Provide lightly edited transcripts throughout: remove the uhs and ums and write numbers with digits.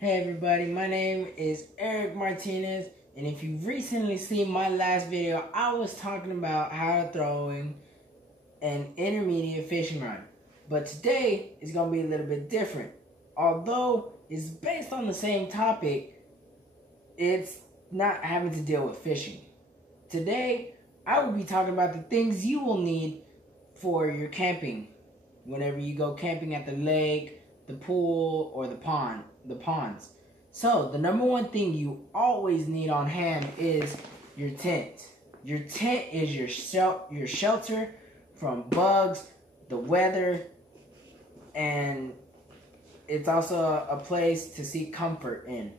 Hey everybody, my name is Eric Martinez, and if you've recently seen my last video, I was talking about how to throw in an intermediate fishing rod. But today is going to be a little bit different. Although it's based on the same topic, it's not having to deal with fishing. Today, I will be talking about the things you will need for your camping. Whenever you go camping at the lake, the pool, or the ponds. So, the number one thing you always need on hand is your tent. Your tent is your shelter from bugs, the weather, and it's also a place to seek comfort in.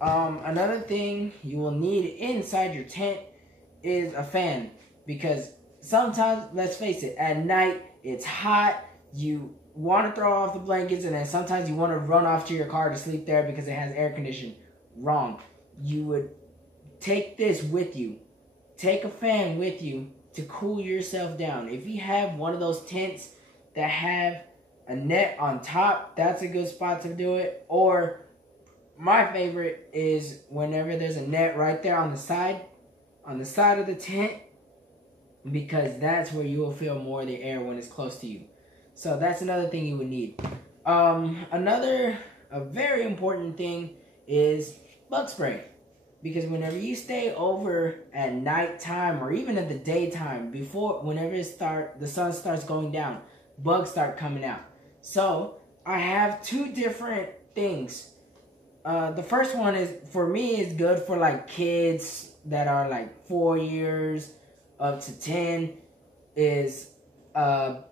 Another thing you will need inside your tent is a fan, because sometimes, let's face it, at night it's hot, you want to throw off the blankets, and then sometimes you want to run off to your car to sleep there because it has air conditioning. Wrong. You would take this with you. Take a fan with you to cool yourself down. If you have one of those tents that have a net on top, that's a good spot to do it. Or my favorite is whenever there's a net right there on the side of the tent, because that's where you will feel more of the air when it's close to you. So that's another thing you would need. A very important thing is bug spray. Because whenever you stay over at nighttime or even at the daytime, whenever the sun starts going down, bugs start coming out. So I have two different things. The first one for me is good for like kids that are like 4 years up to 10, is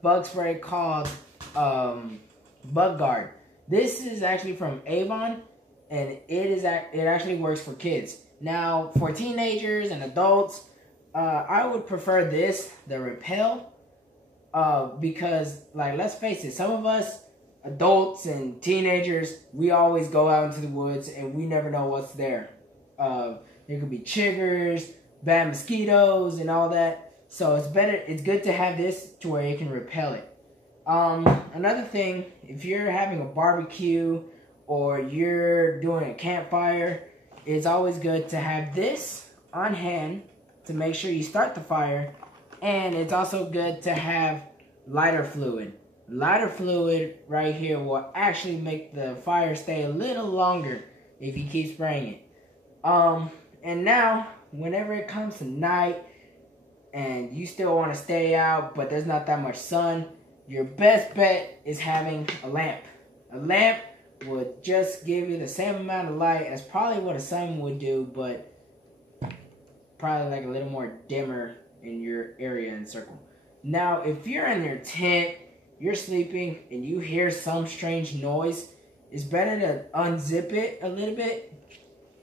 bug spray called Bug Guard. This is actually from Avon, and it actually works for kids. Now, for teenagers and adults, I would prefer the Repel, because, like, let's face it, some of us adults and teenagers, we always go out into the woods and we never know what's there. There could be chiggers, bad mosquitoes, and all that. So it's good to have this to where it can repel it. Another thing, if you're having a barbecue or you're doing a campfire, it's always good to have this on hand to make sure you start the fire. And it's also good to have lighter fluid. Lighter fluid right here will actually make the fire stay a little longer if you keep spraying it. And now, whenever it comes to night and you still want to stay out, but there's not that much sun, your best bet is having a lamp. A lamp would just give you the same amount of light as probably what a sun would do, but probably like a little more dimmer in your area and circle. Now, if you're in your tent, you're sleeping, and you hear some strange noise, it's better to unzip it a little bit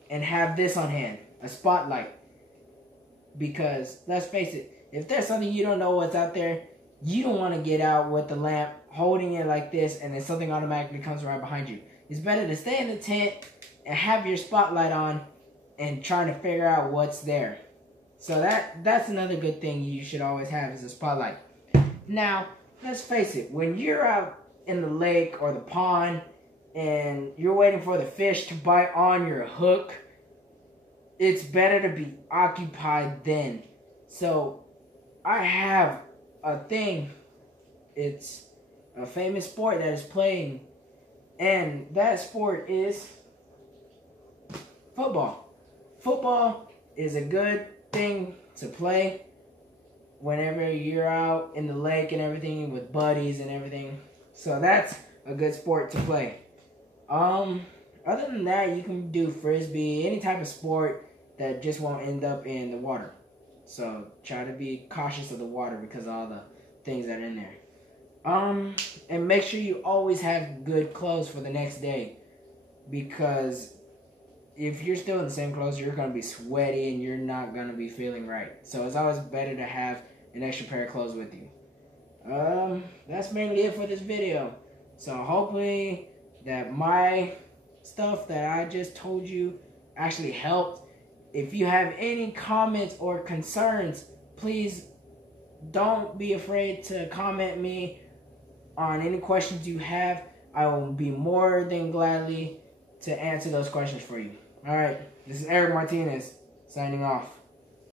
and have this on hand, a spotlight. Because, let's face it, if there's something you don't know what's out there, you don't want to get out with the lamp, holding it like this, and then something automatically comes right behind you. It's better to stay in the tent and have your spotlight on and trying to figure out what's there. So that's another good thing you should always have, is a spotlight. Now, let's face it, when you're out in the lake or the pond and you're waiting for the fish to bite on your hook, it's better to be occupied then. So I have a thing. It's a famous sport that is playing, and that sport is football. Football is a good thing to play whenever you're out in the lake and everything with buddies and everything. So that's a good sport to play. Other than that, you can do frisbee, any type of sport that just won't end up in the water. So try to be cautious of the water because of all the things that are in there. And make sure you always have good clothes for the next day, because if you're still in the same clothes, you're going to be sweaty and you're not going to be feeling right. So it's always better to have an extra pair of clothes with you. That's mainly it for this video. So hopefully that my stuff that I just told you actually helped. If you have any comments or concerns, please don't be afraid to comment me on any questions you have. I will be more than gladly to answer those questions for you. All right, this is Eric Martinez signing off.